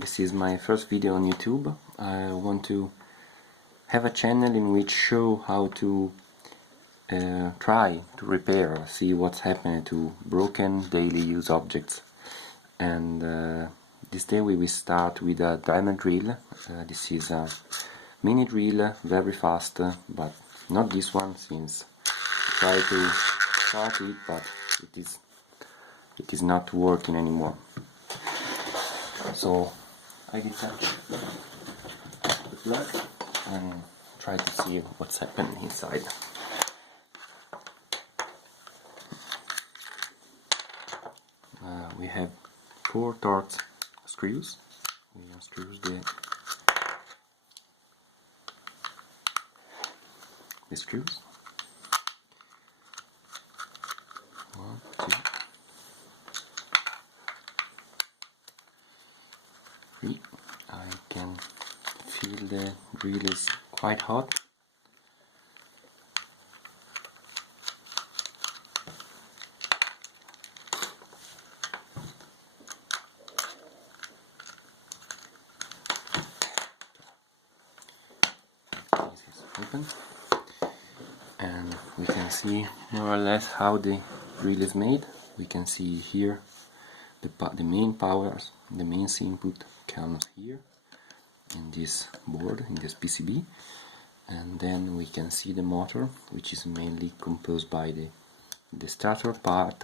This is my first video on YouTube. I want to have a channel in which show how to try to repair or see what's happening to broken daily use objects. And this day we will start with a Dremel drill. This is a mini drill, very fast, but not this one, since I try to start it, but it is not working anymore. So I detach the plug and try to see what's happening inside. We have 4 Torx screws. We unscrew the screws. 1, 2, 3. I can feel the drill is quite hot. This is open, and we can see more or less how the drill is made. We can see here the main powers, the mains input comes here in this board, in this PCB, and then we can see the motor, which is mainly composed by the starter part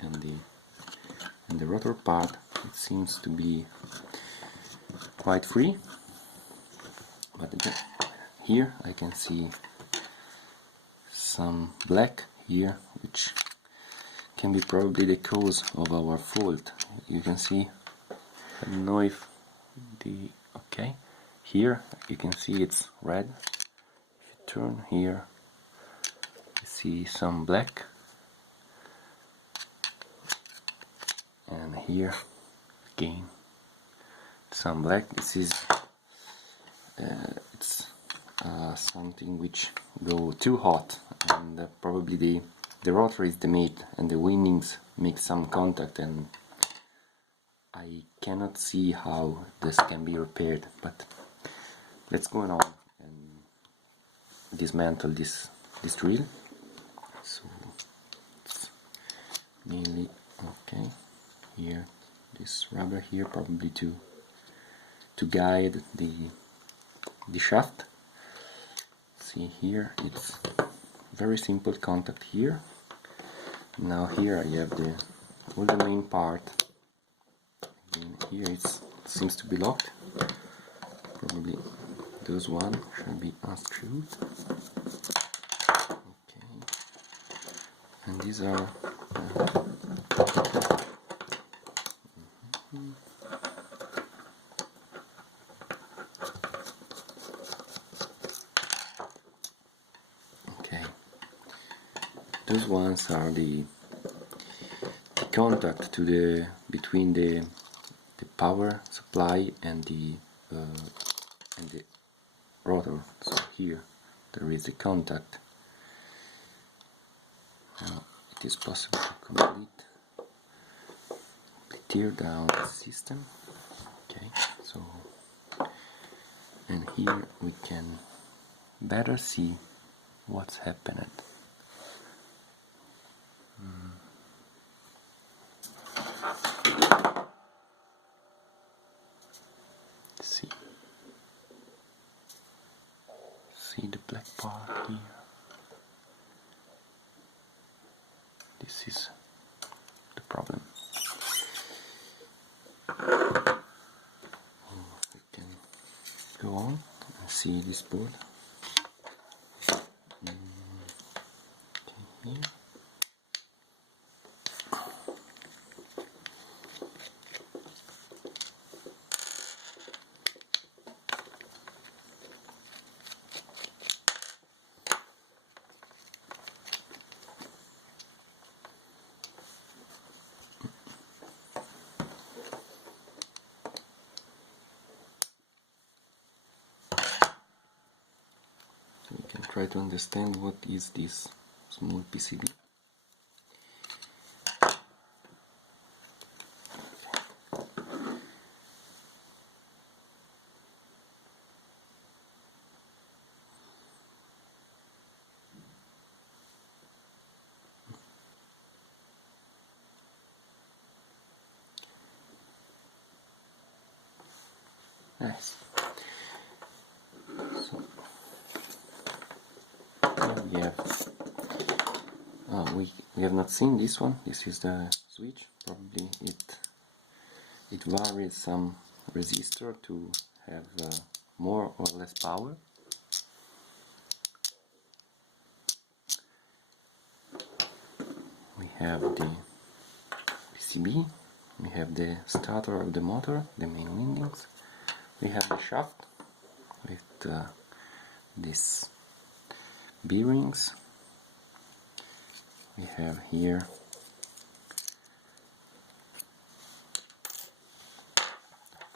and the rotor part. It seems to be quite free, but here I can see some black here, which can be probably the cause of our fault. You can see, I don't know if okay, here you can see it's red. If you turn here, you see some black, and here again some black. This is it's something which go too hot, and probably the rotor is damaged and the windings make some contact, and I cannot see how this can be repaired. But let's go on and dismantle this drill. So it's mainly okay. Here, this rubber here, probably to guide the shaft. See here, it's very simple contact here. Now here I have all the main part. And here it seems to be locked. Probably those one should be unscrewed. Okay, and these are okay. Those ones are the contact to between the power supply and the rotor. So here there is a contact. Now it is possible to complete the tear down system. Okay, so, and here we can better see what's happening. See the black part here. This is the problem. We can go on and see this board. Okay, here. We can try to understand what is this small PCB. Nice. So here we have not seen this one. This is the switch. Probably it varies some resistor to have more or less power. We have the PCB, we have the starter of the motor, the main windings, we have the shaft with these bearings, we have here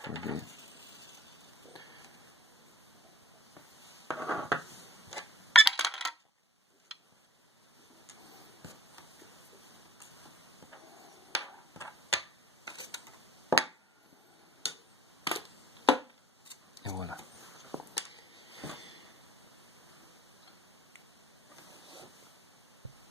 for the